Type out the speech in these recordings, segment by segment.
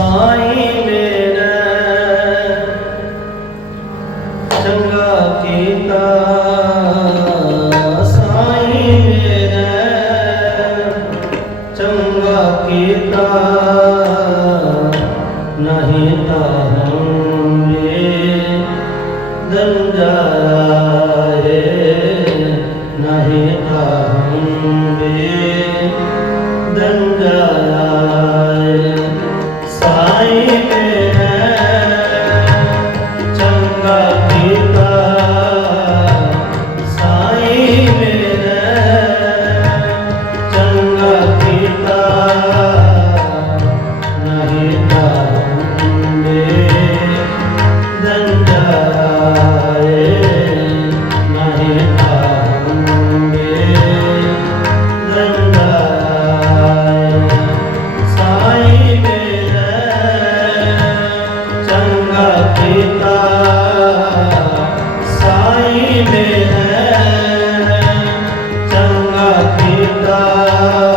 Sain cantar.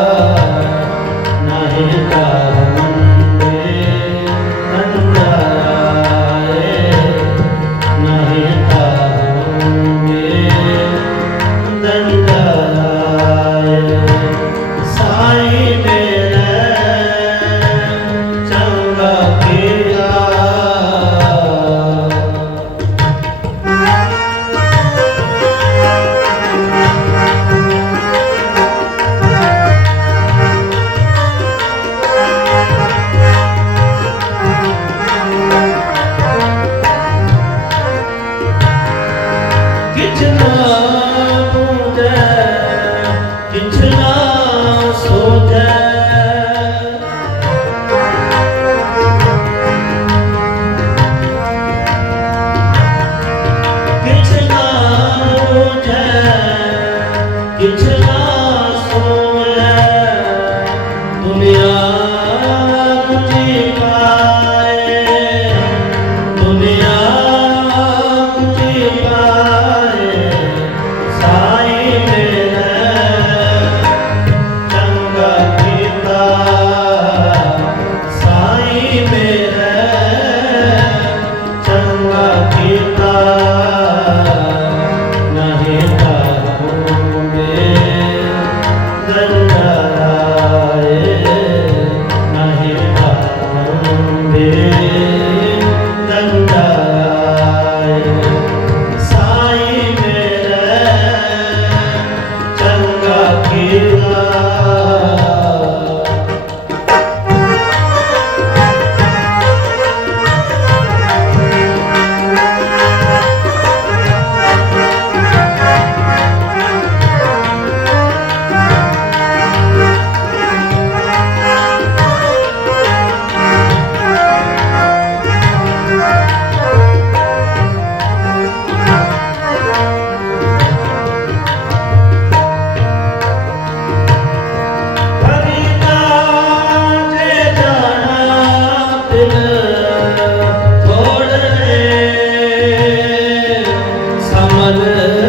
돼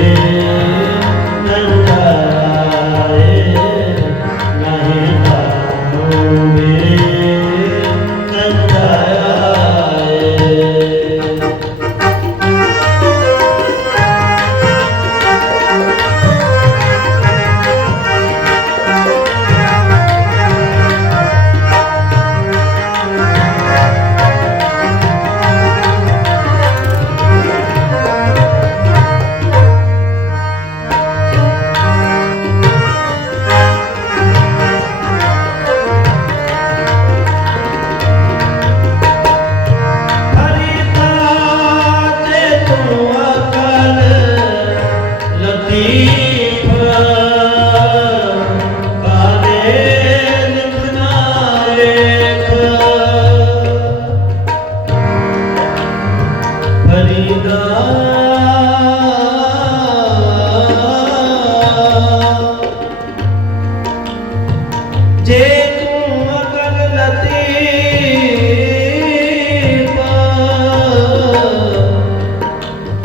ਤਾਵੇ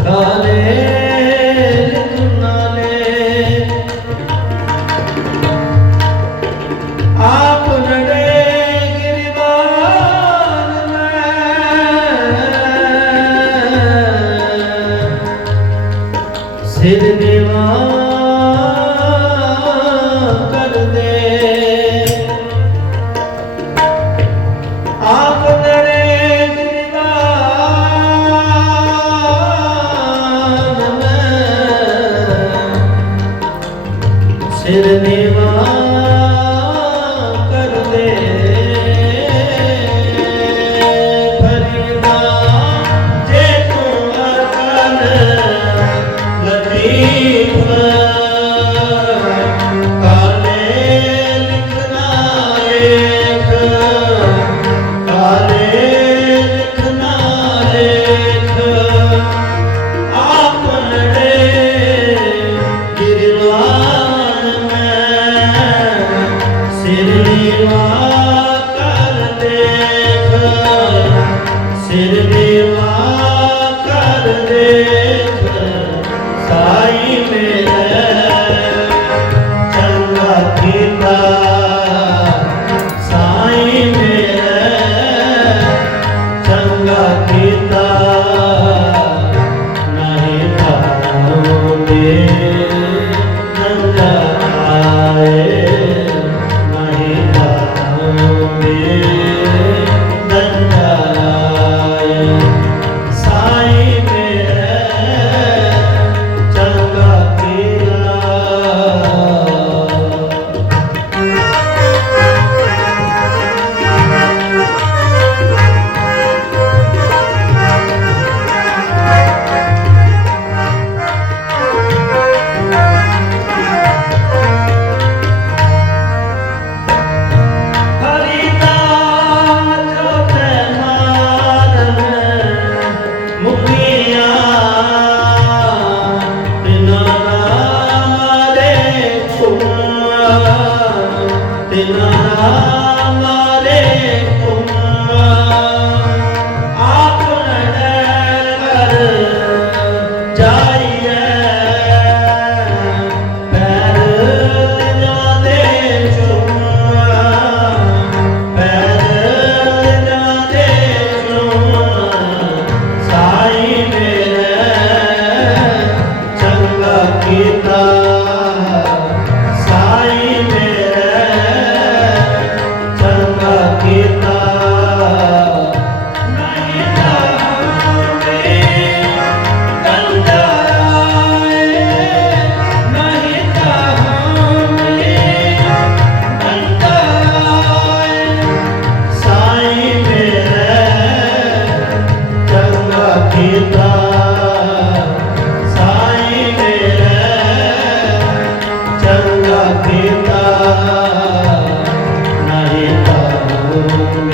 Hallelujah. Amen.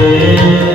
Música